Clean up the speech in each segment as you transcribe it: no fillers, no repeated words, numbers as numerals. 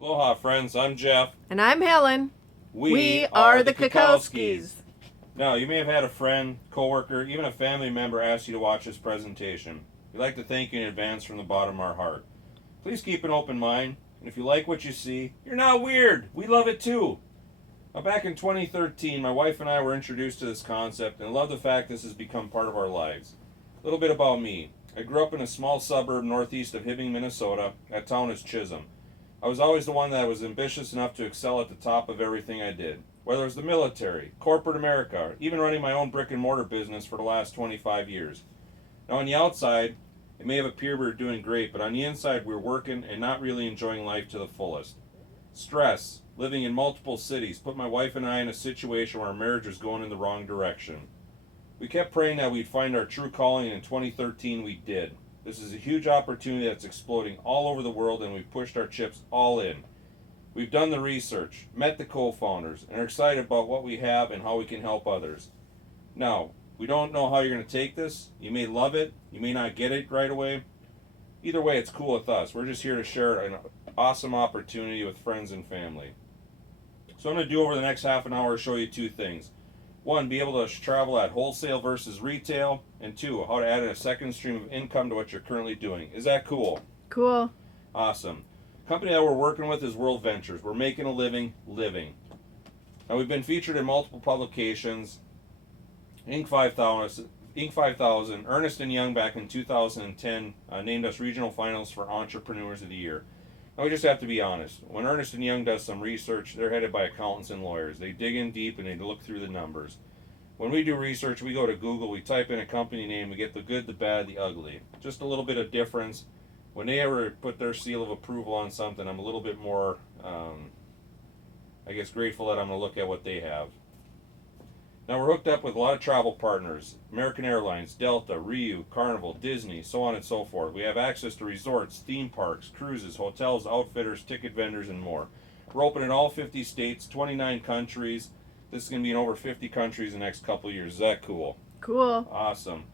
Aloha, friends. I'm Jeff. And I'm Helen. We are the Kukowskis. Now, you may have had a friend, coworker, even a family member ask you to watch this presentation. We'd like to thank you in advance from the bottom of our heart. Please keep an open mind, and if you like what you see, you're not weird. We love it too. Now, back in 2013, my wife and I were introduced to this concept, and I love the fact this has become part of our lives. A little bit about me. I grew up in a small suburb northeast of Hibbing, Minnesota. That town is Chisholm. I was always the one that was ambitious enough to excel at the top of everything I did. Whether it was the military, corporate America, or even running my own brick and mortar business for the last 25 years. Now, on the outside, it may have appeared we were doing great, but on the inside, we were working and not really enjoying life to the fullest. Stress, living in multiple cities, put my wife and I in a situation where our marriage was going in the wrong direction. We kept praying that we'd find our true calling, and in 2013 we did. This is a huge opportunity that's exploding all over the world, and we've pushed our chips all in. We've done the research, met the co-founders, and are excited about what we have and how we can help others. Now, we don't know how you're going to take this. You may love it, you may not get it right away. Either way, it's cool with us. We're just here to share an awesome opportunity with friends and family. So I'm going to do over the next half an hour show you two things. One, be able to travel at wholesale versus retail. And two, how to add in a second stream of income to what you're currently doing. Is that cool? Cool. Awesome. The company that we're working with is World Ventures. We're making a living living. Now, we've been featured in multiple publications. Inc. 5000, Ernst & Young back in 2010 named us regional finalists for Entrepreneurs of the Year. Now, we just have to be honest. When Ernst & Young does some research, they're headed by accountants and lawyers. They dig in deep and they look through the numbers. When we do research, we go to Google, we type in a company name, we get the good, the bad, the ugly. Just a little bit of difference. When they ever put their seal of approval on something, I'm a little bit more, grateful that I'm going to look at what they have. Now, we're hooked up with a lot of travel partners: American Airlines, Delta, Ryu, Carnival, Disney, so on and so forth. We have access to resorts, theme parks, cruises, hotels, outfitters, ticket vendors, and more. We're open in all 50 states, 29 countries. This is going to be in over 50 countries in the next couple of years. Is that cool? Cool. Awesome.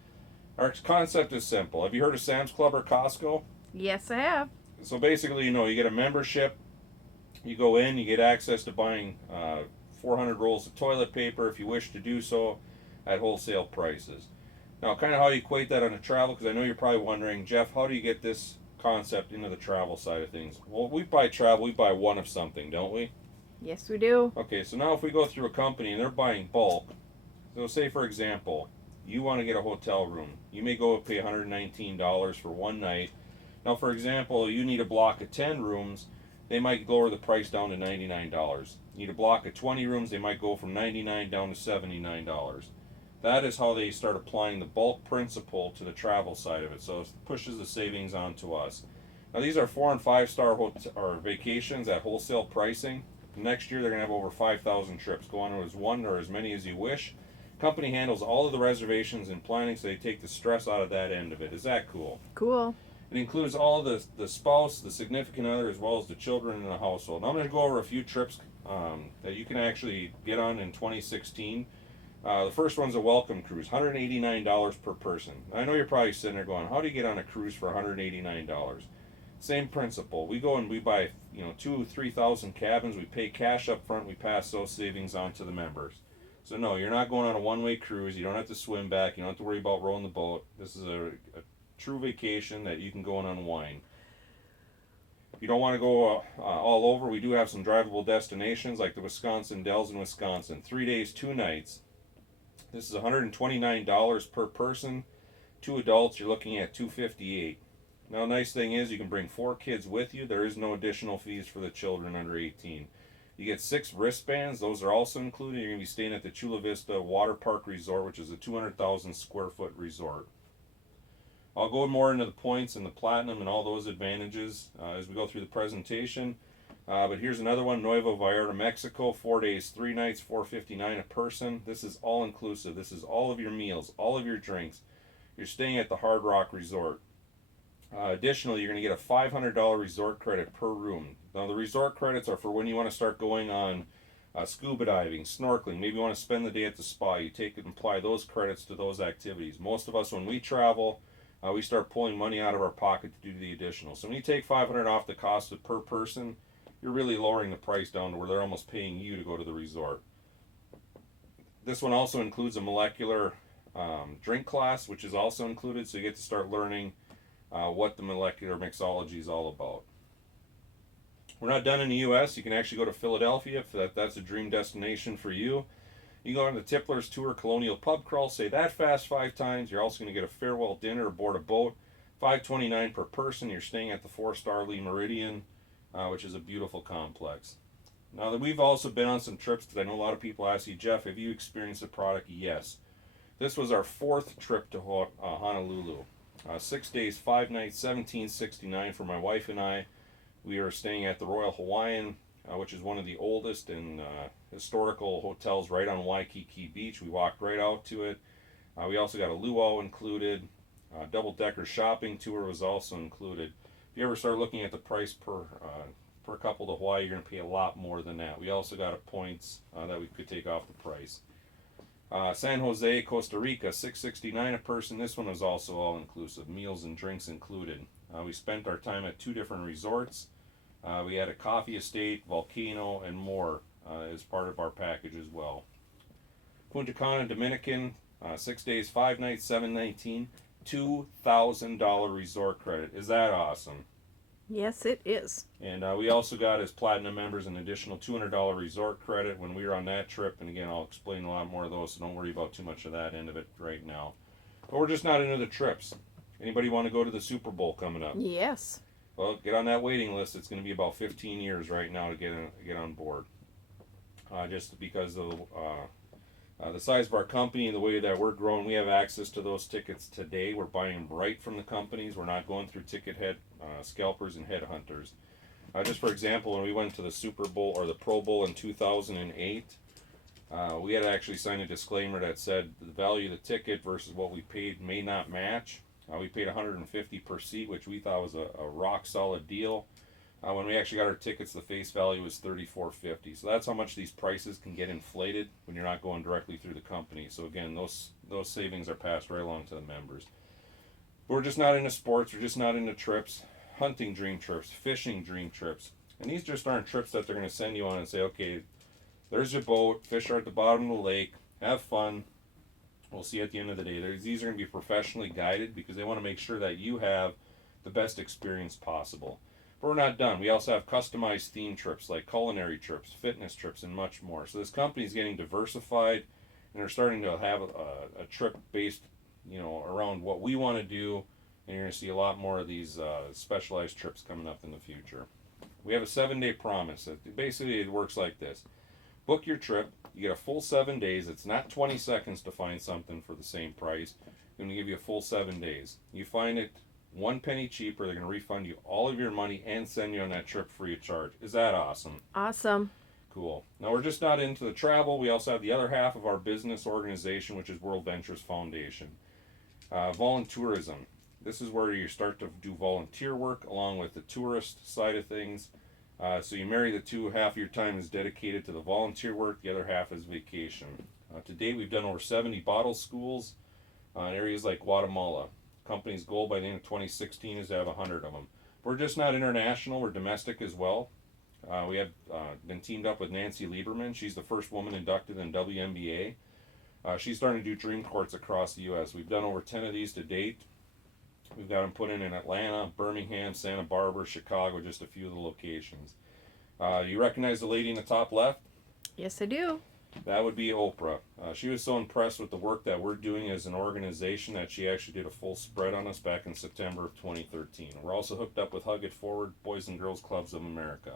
Our concept is simple. Have you heard of Sam's Club or Costco? Yes, I have. So basically, you get a membership. You go in, you get access to buying 400 rolls of toilet paper if you wish to do so at wholesale prices. Now, kind of how you equate that on the travel, because I know you're probably wondering, Jeff, how do you get this concept into the travel side of things? Well, we buy travel, we buy one of something, don't we? Yes, we do. Okay, so now if we go through a company and they're buying bulk, so say for example, you want to get a hotel room. You may go pay $119 for one night. Now, for example, you need a block of 10 rooms, they might lower the price down to $99. You need a block of 20 rooms, they might go from $99 down to $79. That is how they start applying the bulk principle to the travel side of it. So it pushes the savings onto us. Now, these are 4 and 5 star or vacations at wholesale pricing. Next year, they're going to have over 5,000 trips. Go on as one or as many as you wish. Company handles all of the reservations and planning, so they take the stress out of that end of it. Is that cool? Cool. It includes all of the spouse, the significant other, as well as the children in the household. Now, I'm going to go over a few trips that you can actually get on in 2016. The first one's a welcome cruise, $189 per person. I know you're probably sitting there going, how do you get on a cruise for $189? Same principle. We go and we buy 2,000-3,000 cabins. We pay cash up front. We pass those savings on to the members. So no, you're not going on a one-way cruise. You don't have to swim back. You don't have to worry about rowing the boat. This is a true vacation that you can go and unwind. If you don't want to go all over, we do have some drivable destinations like the Wisconsin Dells in Wisconsin. 3 days, 2 nights. This is $129 per person. 2 adults, you're looking at $258. Now, nice thing is you can bring 4 kids with you. There is no additional fees for the children under 18. You get 6 wristbands. Those are also included. You're going to be staying at the Chula Vista Water Park Resort, which is a 200,000 square foot resort. I'll go more into the points and the platinum and all those advantages as we go through the presentation. But here's another one, Nuevo Vallarta, Mexico, 4 days, 3 nights, $459 a person. This is all inclusive. This is all of your meals, all of your drinks. You're staying at the Hard Rock Resort. Additionally, you're going to get a $500 resort credit per room. Now, the resort credits are for when you want to start going on scuba diving, snorkeling. Maybe you want to spend the day at the spa. You take and apply those credits to those activities. Most of us, when we travel, we start pulling money out of our pocket to do the additional. So when you take $500 off the cost of per person, you're really lowering the price down to where they're almost paying you to go to the resort. This one also includes a molecular drink class, which is also included, so you get to start learning what the molecular mixology is all about. We're not done in the U.S. You can actually go to Philadelphia if that's a dream destination for you. You can go on the Tipler's Tour Colonial Pub Crawl, say that fast 5 times. You're also going to get a farewell dinner aboard a boat, $5.29 per person. You're staying at the 4-star Lee Meridian, which is a beautiful complex. Now that we've also been on some trips, because I know a lot of people ask you, Jeff, have you experienced the product? Yes. This was our 4th trip to Honolulu. 6 days, 5 nights, $17.69 for my wife and I. We are staying at the Royal Hawaiian, which is one of the oldest and historical hotels right on Waikiki Beach. We walked right out to it. We also got a luau included. Double-decker shopping tour was also included. If you ever start looking at the price per couple to Hawaii, you're going to pay a lot more than that. We also got points that we could take off the price. San Jose, Costa Rica, $6.69 a person. This one was also all-inclusive, meals and drinks included. We spent our time at 2 different resorts. We had a coffee estate, volcano, and more as part of our package as well. Punta Cana, Dominican, 6 days, 5 nights, $7.19, $2,000 resort credit. Is that awesome? Yes, it is. And we also got, as platinum members, an additional $200 resort credit when we were on that trip. And again, I'll explain a lot more of those, so don't worry about too much of that end of it right now. But we're just not into the trips. Anybody want to go to the Super Bowl coming up? Yes. Well, get on that waiting list. It's going to be about 15 years right now to get on board. Just because of the size of our company and the way that we're growing, we have access to those tickets today. We're buying them right from the companies. We're not going through ticket head scalpers and headhunters. Just for example, when we went to the Super Bowl or the Pro Bowl in 2008, we had to actually sign a disclaimer that said the value of the ticket versus what we paid may not match. We paid $150 per seat, which we thought was a rock solid deal. When we actually got our tickets, the face value was $34.50. So that's how much these prices can get inflated when you're not going directly through the company. So again, those savings are passed right along to the members. But we're just not into sports. We're just not into trips. Hunting dream trips, fishing dream trips. And these just aren't trips that they're going to send you on and say, okay, there's your boat, fish are at the bottom of the lake, have fun. We'll see at the end of the day. These are going to be professionally guided because they want to make sure that you have the best experience possible. But we're not done. We also have customized theme trips like culinary trips, fitness trips, and much more. So this company is getting diversified, and they're starting to have a trip based, around what we want to do. And you're going to see a lot more of these specialized trips coming up in the future. We have a 7-day promise. Basically, it works like this. Book your trip. You get a full 7 days. It's not 20 seconds to find something for the same price. They're going to give you a full 7 days. You find it 1 penny cheaper, they're going to refund you all of your money and send you on that trip free of charge. Is that awesome? Awesome. Cool. Now, we're just not into the travel. We also have the other half of our business organization, which is World Ventures Foundation. Voluntourism. This is where you start to do volunteer work along with the tourist side of things. So you marry the two. Half of your time is dedicated to the volunteer work. The other half is vacation. To date, we've done over 70 bottle schools in areas like Guatemala. Company's goal by the end of 2016 is to have 100 of them. We're just not international. We're domestic as well. We have been teamed up with Nancy Lieberman. She's the first woman inducted in WNBA. She's starting to do dream courts across the U.S. We've done over 10 of these to date. We've got them put in Atlanta, Birmingham, Santa Barbara, Chicago, just a few of the locations. You recognize the lady in the top left? Yes, I do. That would be Oprah. She was so impressed with the work that we're doing as an organization that she actually did a full spread on us back in September of 2013. We're also hooked up with Hug It Forward, Boys and Girls Clubs of America.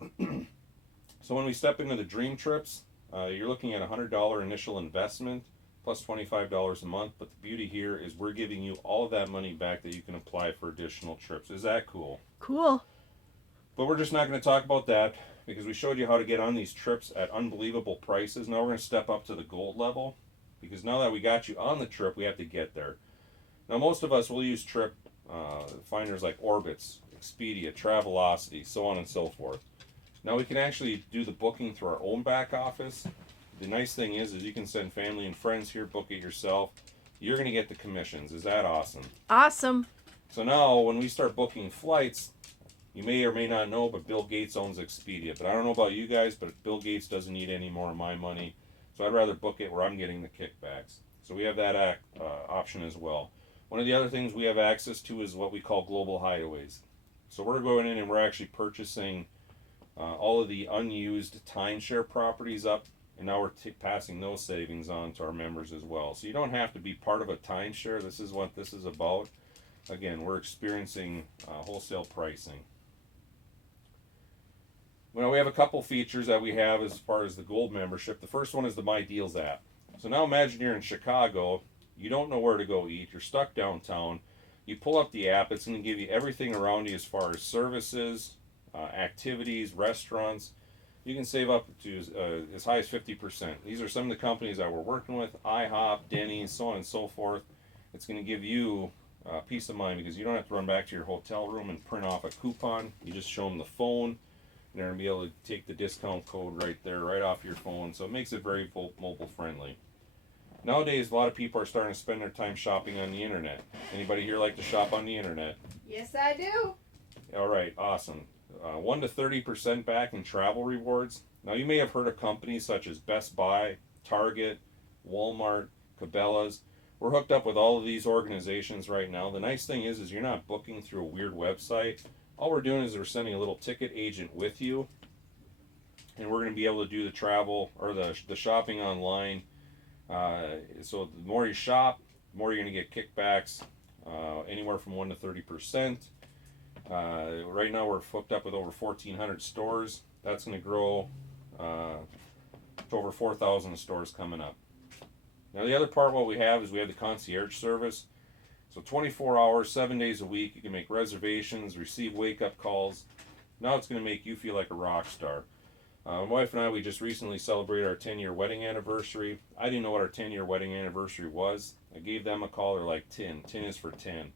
So when we step into the dream trips, you're looking at a $100 initial investment plus $25 a month, but the beauty here is we're giving you all of that money back that you can apply for additional trips. Is that cool? Cool. But we're just not going to talk about that because we showed you how to get on these trips at unbelievable prices. Now we're going to step up to the gold level because now that we got you on the trip, we have to get there. Now most of us will use trip finders like Orbitz, Expedia, Travelocity, so on and so forth. Now we can actually do the booking through our own back office. The nice thing is you can send family and friends here, book it yourself. You're going to get the commissions. Is that awesome? Awesome. So now when we start booking flights, You may or may not know, but Bill Gates owns Expedia. But I don't know about you guys, but Bill Gates doesn't need any more of my money. So I'd rather book it where I'm getting the kickbacks. So we have that option as well. One of the other things we have access to is what we call global hideaways. So we're going in and we're actually purchasing all of the unused timeshare properties up, and now we're passing those savings on to our members as well. So you don't have to be part of a timeshare. This is what this is about. Again, we're experiencing wholesale pricing. Well, we have a couple features that we have as far as the gold membership. The first one is the My Deals app. So now imagine you're in Chicago, you don't know where to go eat, you're stuck downtown. You pull up the app, it's going to give you everything around you as far as services, activities, restaurants. You can save up to as high as 50%. These are some of the companies that we're working with: IHOP, Denny's, so on and so forth. It's going to give you peace of mind because you don't have to run back to your hotel room and print off a coupon. You just show them the phone, and they're going to be able to take the discount code right there, right off your phone. So it makes it very mobile friendly. Nowadays, a lot of people are starting to spend their time shopping on the internet. Anybody here like to shop on the internet? Yes, I do. All right, awesome. 1 to 30% back in travel rewards. Now, you may have heard of companies such as Best Buy, Target, Walmart, Cabela's. We're hooked up with all of these organizations right now. The nice thing is you're not booking through a weird website. All we're doing is we're sending a little ticket agent with you, and we're going to be able to do the travel or the shopping online. So the more you shop, the more you're going to get kickbacks, anywhere from 1 to 30%. Right now we're hooked up with over 1,400 stores. That's going to grow to over 4,000 stores coming up. Now the other part what we have is we have the concierge service. So 24 hours, 7 days a week, you can make reservations, receive wake-up calls. Now it's going to make you feel like a rock star. My wife and I, we just recently celebrated our 10-year wedding anniversary. I didn't know what our 10-year wedding anniversary was. I gave them a call. They're like, 10 is for 10.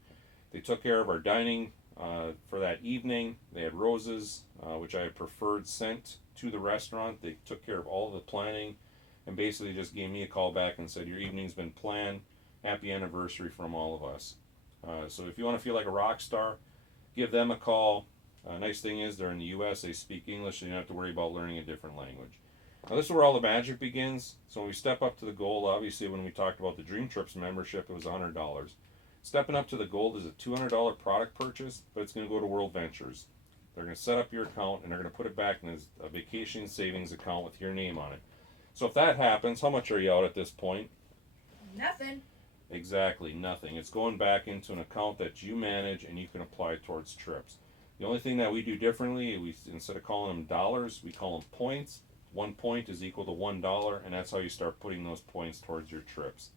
They took care of our dining for that evening. They had roses, which I had preferred sent to the restaurant. They took care of all of the planning and basically just gave me a call back and said, your evening's been planned. Happy anniversary from all of us. So if you want to feel like a rock star, give them a call. Nice thing is they're in the U.S. They speak English, so you don't have to worry about learning a different language. Now this is where all the magic begins. So when we step up to the gold, obviously when we talked about the Dream Trips membership, it was $100. Stepping up to the gold is a $200 product purchase, but it's going to go to World Ventures. They're going to set up your account and they're going to put it back in a vacation savings account with your name on it. So if that happens, how much are you out at this point? Nothing. Exactly, nothing. It's going back into an account that you manage and you can apply towards trips. The only thing that we do differently, we instead of calling them dollars, we call them points. 1 point is equal to $1, and that's how you start putting those points towards your trips.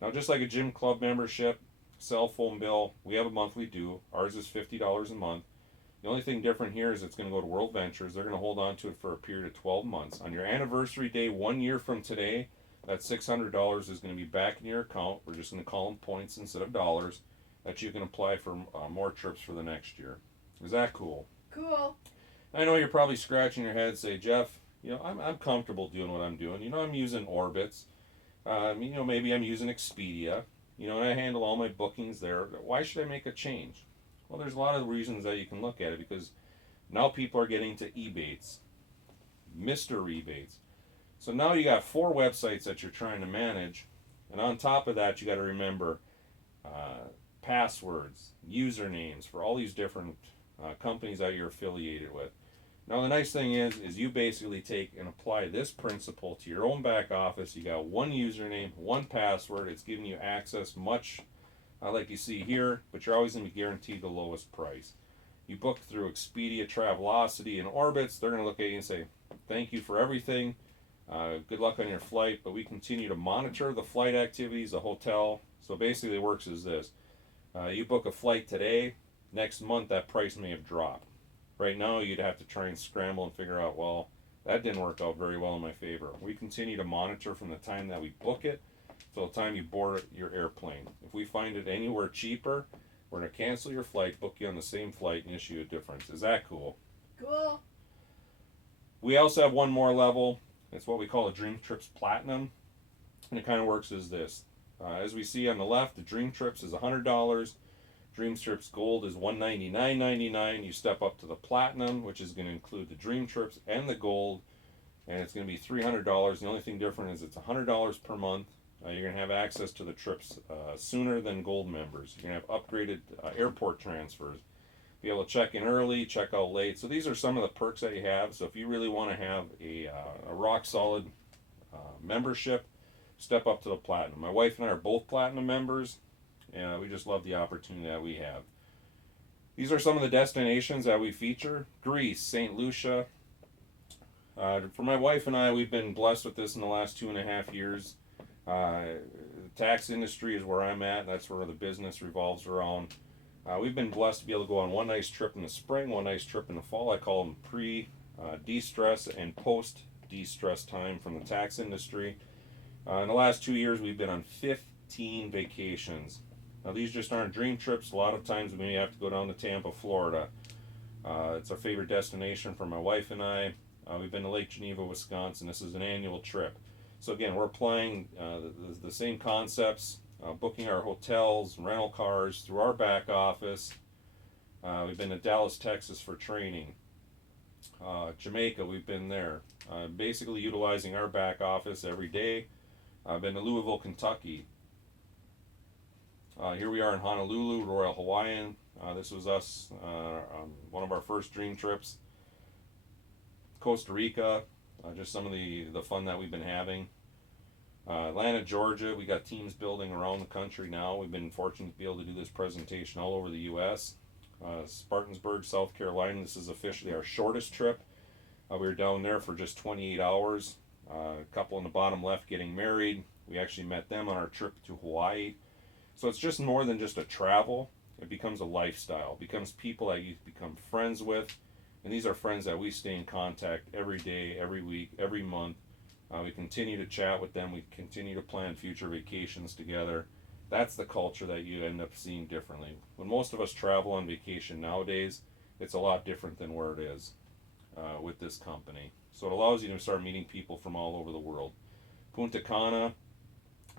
Now, just like a gym club membership, cell phone bill, we have a monthly due. Ours is $50 a month. The only thing different here is it's going to go to World Ventures. They're going to hold on to it for a period of 12 months. On your anniversary day, 1 year from today, that $600 is going to be back in your account. We're just going to call them points instead of dollars that you can apply for more trips for the next year. Is that cool? Cool. I know you're probably scratching your head, say, Jeff, I'm comfortable doing what I'm doing. I'm using Orbitz. Maybe I'm using Expedia. And I handle all my bookings there. Why should I make a change? Well, there's a lot of reasons that you can look at it because now people are getting to Ebates, Mr. Rebates. So now you got 4 websites that you're trying to manage, and on top of that, you got to remember passwords, usernames for all these different companies that you're affiliated with. Now the nice thing is you basically take and apply this principle to your own back office. You got one username, one password. It's giving you access much like you see here, but you're always going to be guaranteed the lowest price. You book through Expedia, Travelocity, and Orbitz. They're going to look at you and say, thank you for everything. Good luck on your flight, but we continue to monitor the flight activities, the hotel. So basically it works as this. You book a flight today, next month that price may have dropped. Right now you'd have to try and scramble and figure out, well, that didn't work out very well in my favor. We continue to monitor from the time that we book it till the time you board your airplane. If we find it anywhere cheaper, we're going to cancel your flight, book you on the same flight, and issue a difference. Is that cool? Cool. We also have one more level. It's what we call a Dream Trips Platinum. And it kind of works as this. As we see on the left, the Dream Trips is $100. Dream Trips Gold is $199.99. You step up to the Platinum, which is going to include the Dream Trips and the Gold, and it's going to be $300. The only thing different is it's $100 per month. You're going to have access to the trips sooner than Gold members. You're going to have upgraded airport transfers. Be able to check in early, check out late. So these are some of the perks that you have. So if you really want to have a rock solid membership, step up to the Platinum. My wife and I are both Platinum members, and we just love the opportunity that we have. These are some of the destinations that we feature. Greece, St. Lucia. For my wife and I, we've been blessed with this in the last 2.5 years. The tax industry is where I'm at. That's where the business revolves around. We've been blessed to be able to go on one nice trip in the spring, one nice trip in the fall. I call them pre-de-stress and post-de-stress time from the tax industry. In the last 2 years, we've been on 15 vacations. Now, these just aren't dream trips. A lot of times we have to go down to Tampa, Florida. It's our favorite destination for my wife and I. We've been to Lake Geneva, Wisconsin. This is an annual trip. So again, we're applying the same concepts, booking our hotels, rental cars through our back office. We've been to Dallas, Texas for training. Jamaica, we've been there. Basically utilizing our back office every day. I've been to Louisville, Kentucky. Here we are in Honolulu, Royal Hawaiian. This was us on one of our first dream trips. Costa Rica, just some of the fun that we've been having. Atlanta, Georgia, we got teams building around the country now. We've been fortunate to be able to do this presentation all over the U.S. Spartansburg, South Carolina, this is officially our shortest trip. We were down there for just 28 hours. A couple in the bottom left getting married. We actually met them on our trip to Hawaii. So it's just more than just a travel. It becomes a lifestyle. It becomes people that you become friends with. And these are friends that we stay in contact every day, every week, every month. We continue to chat with them. We continue to plan future vacations together. That's the culture that you end up seeing differently. When most of us travel on vacation nowadays, it's a lot different than where it is with this company. So it allows you to start meeting people from all over the world. Punta Cana,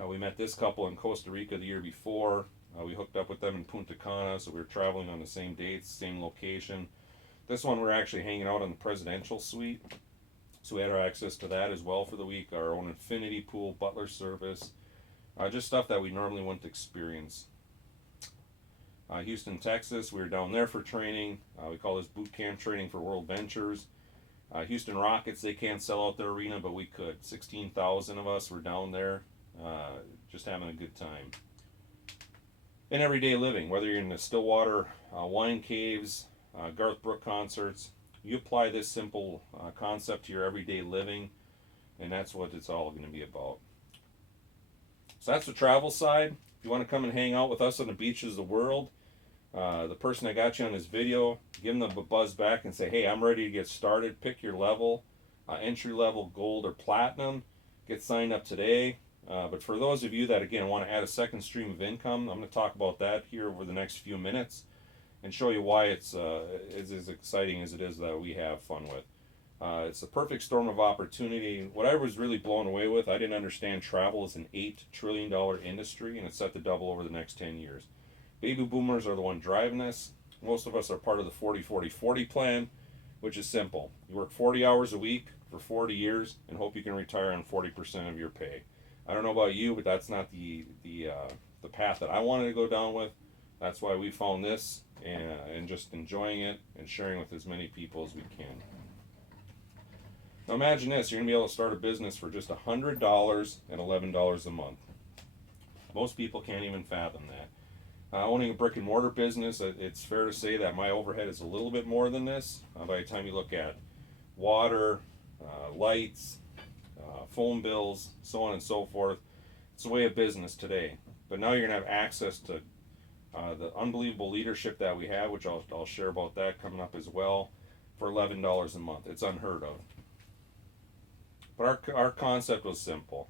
we met this couple in Costa Rica the year before. We hooked up with them in Punta Cana, so we were traveling on the same dates, same location. This one we're actually hanging out in the presidential suite. So we had our access to that as well for the week, our own infinity pool, butler service, just stuff that we normally wouldn't experience. Houston, Texas, we were down there for training. We call this boot camp training for World Ventures. Houston Rockets, they can't sell out their arena, but we could. 16,000 of us were down there, just having a good time. In everyday living, whether you're in the Stillwater wine caves, Garth Brooks concerts, you apply this simple concept to your everyday living, and that's what it's all going to be about. So that's the travel side. If you want to come and hang out with us on the beaches of the world, the person that got you on this video, give them a buzz back and say, hey, I'm ready to get started. Pick your level, entry level, gold, or platinum. Get signed up today. But for those of you that, again, want to add a second stream of income, I'm going to talk about that here over the next few minutes and show you why it's as exciting as it is that we have fun with. It's a perfect storm of opportunity. What I was really blown away with, I didn't understand travel is an $8 trillion industry, and it's set to double over the next 10 years. Baby boomers are the one driving this. Most of us are part of the 40-40-40 plan, which is simple. You work 40 hours a week for 40 years and hope you can retire on 40% of your pay. I don't know about you, but that's not the path that I wanted to go down with. That's why we found this and just enjoying it and sharing with as many people as we can. Now imagine this, you're going to be able to start a business for just $100 and $11 a month. Most people can't even fathom that. Owning a brick and mortar business, it's fair to say that my overhead is a little bit more than this. By the time you look at water, lights, phone bills, so on and so forth, it's the way of business today. But now you're going to have access to the unbelievable leadership that we have, which I'll share about that coming up as well, for $11 a month. It's unheard of. But our concept was simple.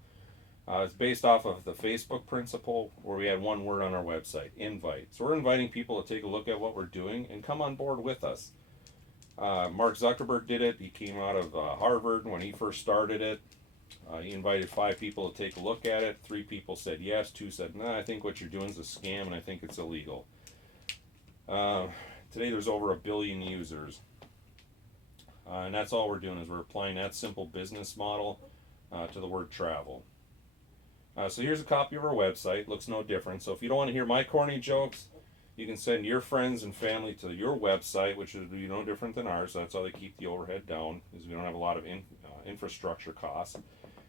It's based off of the Facebook principle, where we had one word on our website, invite. So we're inviting people to take a look at what we're doing and come on board with us. Mark Zuckerberg did it. He came out of Harvard when he first started it. He invited 5 people to take a look at it. 3 people said yes, 2 said, no, I think what you're doing is a scam and I think it's illegal. Uh, Today there's over 1 billion users. And that's all we're doing is we're applying that simple business model to the word travel. So here's a copy of our website. Looks no different. So if you don't want to hear my corny jokes, you can send your friends and family to your website, which would be no different than ours. So that's how they keep the overhead down, is we don't have a lot of infrastructure costs.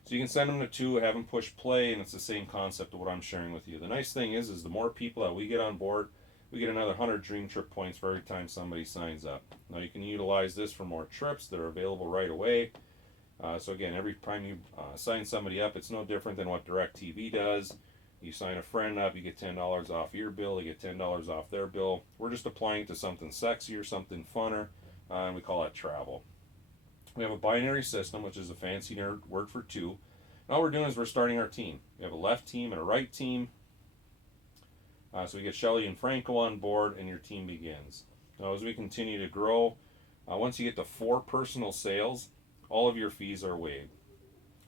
So you can send them to two, have them push play, and it's the same concept of what I'm sharing with you. The nice thing is the more people that we get on board, we get another 100 Dream Trip points for every time somebody signs up. Now you can utilize this for more trips that are available right away. So again, every time you sign somebody up, it's no different than what DirecTV does. You sign a friend up, you get $10 off your bill, they get $10 off their bill. We're just applying to something sexier, something funner, and we call that travel. We have a binary system, which is a fancy nerd word for two. And all we're doing is we're starting our team. We have a left team and a right team. So we get Shelly and Franco on board, and your team begins. Now, as we continue to grow, once you get to 4 personal sales, all of your fees are waived.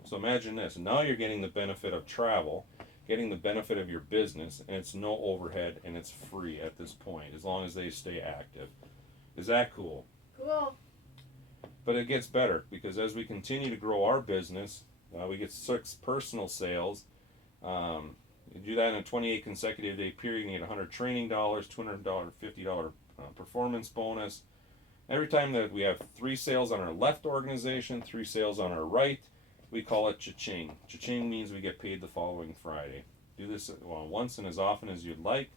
So imagine this. Now you're getting the benefit of travel, getting the benefit of your business, and it's no overhead, and it's free at this point, as long as they stay active. Is that cool? Cool. But it gets better, because as we continue to grow our business, we get 6 personal sales. You do that in a 28 consecutive day period, you get 100 training dollars, $200, $50 performance bonus. Every time that we have 3 sales on our left organization, 3 sales on our right, we call it cha-ching. Cha-ching means we get paid the following Friday. Do this once and as often as you'd like.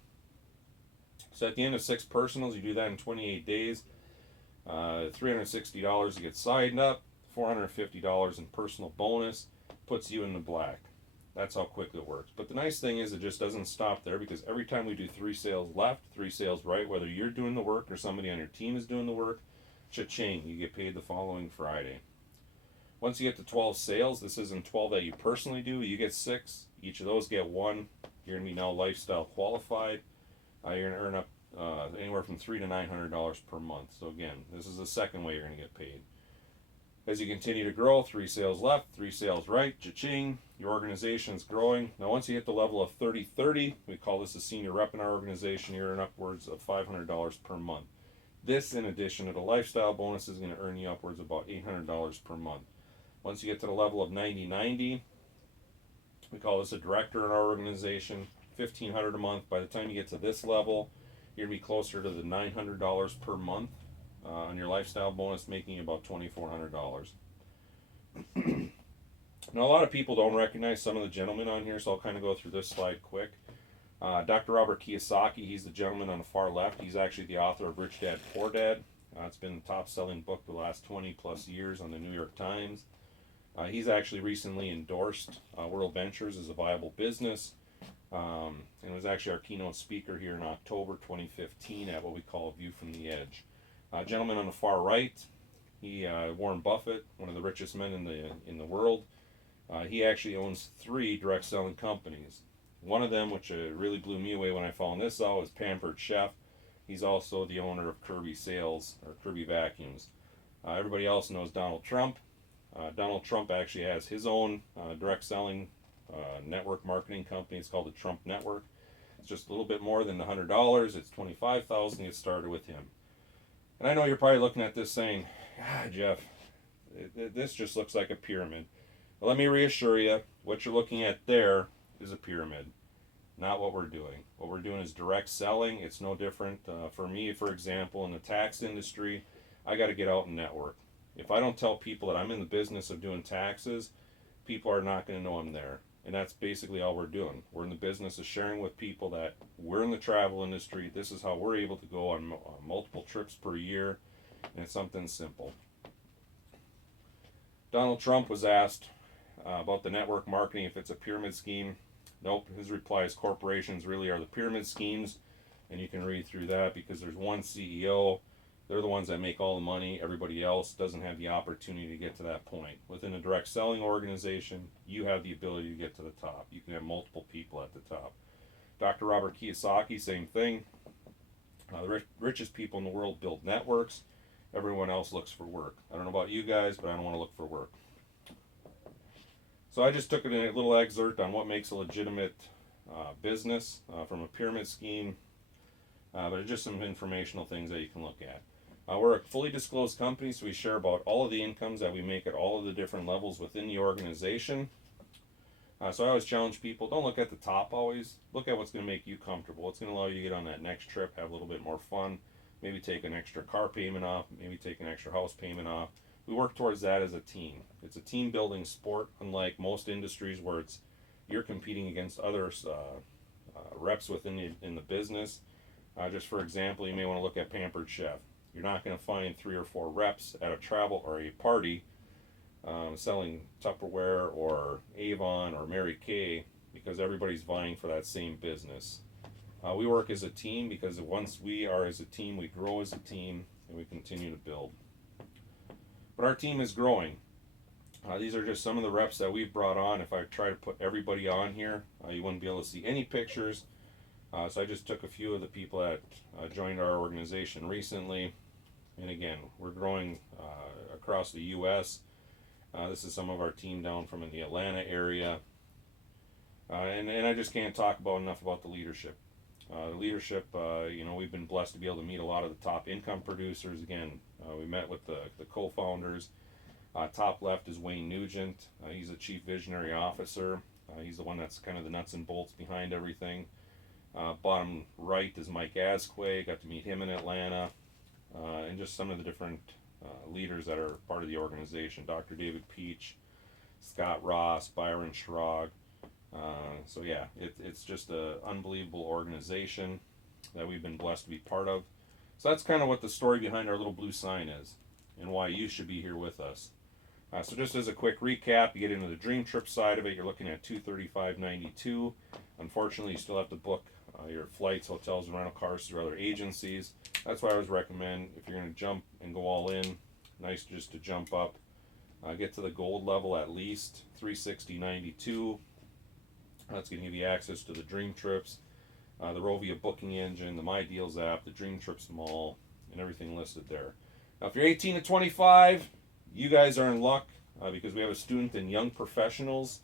So at the end of 6 personals, you do that in 28 days. $360 to get signed up, $450 in personal bonus, puts you in the black. That's how quick it works. But the nice thing is it just doesn't stop there, because every time we do 3 sales left, 3 sales right, whether you're doing the work or somebody on your team is doing the work, cha-ching, you get paid the following Friday. Once you get to 12 sales, this isn't 12 that you personally do, you get 6. Each of those get 1. You're going to be now lifestyle qualified. You're going to earn up anywhere from $300 to $900 per month. So again, this is the second way you're going to get paid. As you continue to grow, 3 sales left, 3 sales right, cha-ching, your organization is growing. Now once you hit the level of 30-30, we call this a senior rep in our organization, you earn upwards of $500 per month. This, in addition to the lifestyle bonus, is going to earn you upwards of about $800 per month. Once you get to the level of 90-90, we call this a director in our organization, $1,500 a month. By the time you get to this level, you're going to be closer to the $900 per month on your lifestyle bonus, making you about $2,400. Now, a lot of people don't recognize some of the gentlemen on here, so I'll kind of go through this slide quick. Dr. Robert Kiyosaki, he's the gentleman on the far left. He's actually the author of Rich Dad, Poor Dad. It's been the top-selling book the last 20-plus years on the New York Times. He's actually recently endorsed World Ventures as a viable business, and was actually our keynote speaker here in October 2015 at what we call View from the Edge. Gentleman on the far right, Warren Buffett, one of the richest men in the world. He actually owns 3 direct selling companies. One of them, which really blew me away when I found this out, is Pampered Chef. He's also the owner of Kirby Sales, or Kirby Vacuums. Everybody else knows Donald Trump. Donald Trump actually has his own direct selling network marketing company. It's called the Trump Network. It's just a little bit more than $100. It's $25,000 to get started with him. And I know you're probably looking at this saying, Jeff, this just looks like a pyramid. Well, let me reassure you, what you're looking at there is a pyramid, not what we're doing. What we're doing is direct selling. It's no different. For me, for example, in the tax industry, I got to get out and network. If I don't tell people that I'm in the business of doing taxes, people are not going to know I'm there. And that's basically all we're doing. We're in the business of sharing with people that we're in the travel industry. This is how we're able to go on multiple trips per year. And it's something simple. Donald Trump was asked about the network marketing, if it's a pyramid scheme. Nope. His reply is corporations really are the pyramid schemes. And you can read through that because there's one CEO. They're the ones that make all the money. Everybody else doesn't have the opportunity to get to that point. Within a direct selling organization, you have the ability to get to the top. You can have multiple people at the top. Dr. Robert Kiyosaki, same thing. The richest people in the world build networks. Everyone else looks for work. I don't know about you guys, but I don't want to look for work. So I just took a little excerpt on what makes a legitimate business from a pyramid scheme. but just some informational things that you can look at. We're a fully disclosed company, so we share about all of the incomes that we make at all of the different levels within the organization. So I always challenge people, don't look at the top always. Look at what's going to make you comfortable. What's going to allow you to get on that next trip, have a little bit more fun, maybe take an extra car payment off, maybe take an extra house payment off. We work towards that as a team. It's a team building sport, unlike most industries where you're competing against other reps within the business. Just for example, you may want to look at Pampered Chef. You're not going to find 3 or 4 reps at a travel or a party selling Tupperware or Avon or Mary Kay because everybody's vying for that same business. We work as a team because once we are as a team, we grow as a team and we continue to build. But our team is growing. These are just some of the reps that we've brought on. If I try to put everybody on here, you wouldn't be able to see any pictures. So I just took a few of the people that joined our organization recently. And again, we're growing across the U.S. This is some of our team down from in the Atlanta area. And I just can't talk enough about the leadership. We've been blessed to be able to meet a lot of the top income producers. Again, we met with the co-founders. Top left is Wayne Nugent. He's the Chief Visionary Officer. He's the one that's kind of the nuts and bolts behind everything. Bottom right is Mike Asquay. Got to meet him in Atlanta. And just some of the different leaders that are part of the organization. Dr. David Peach, Scott Ross, Byron Schrag. So yeah, it's just an unbelievable organization that we've been blessed to be part of. So that's kind of what the story behind our little blue sign is and why you should be here with us. So just as a quick recap, you get into the Dream Trip side of it, you're looking at $235.92. Unfortunately, you still have to book your flights, hotels, and rental cars through other agencies. That's why I always recommend if you're going to jump and go all in, nice just to jump up. Get to the gold level at least, $360.92. That's going to give you access to the Dream Trips, the Rovia booking engine, the My Deals app, the Dream Trips Mall, and everything listed there. Now, if you're 18 to 25, you guys are in luck because we have a student and young professionals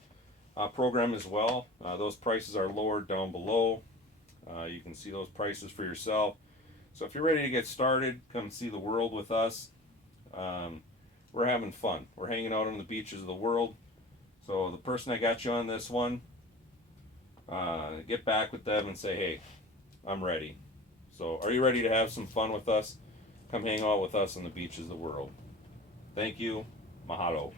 program as well. Those prices are lowered down below. You can see those prices for yourself. So if you're ready to get started, come see the world with us. We're having fun. We're hanging out on the beaches of the world. So the person that got you on this one, get back with them and say, hey, I'm ready. So are you ready to have some fun with us? Come hang out with us on the beaches of the world. Thank you. Mahalo.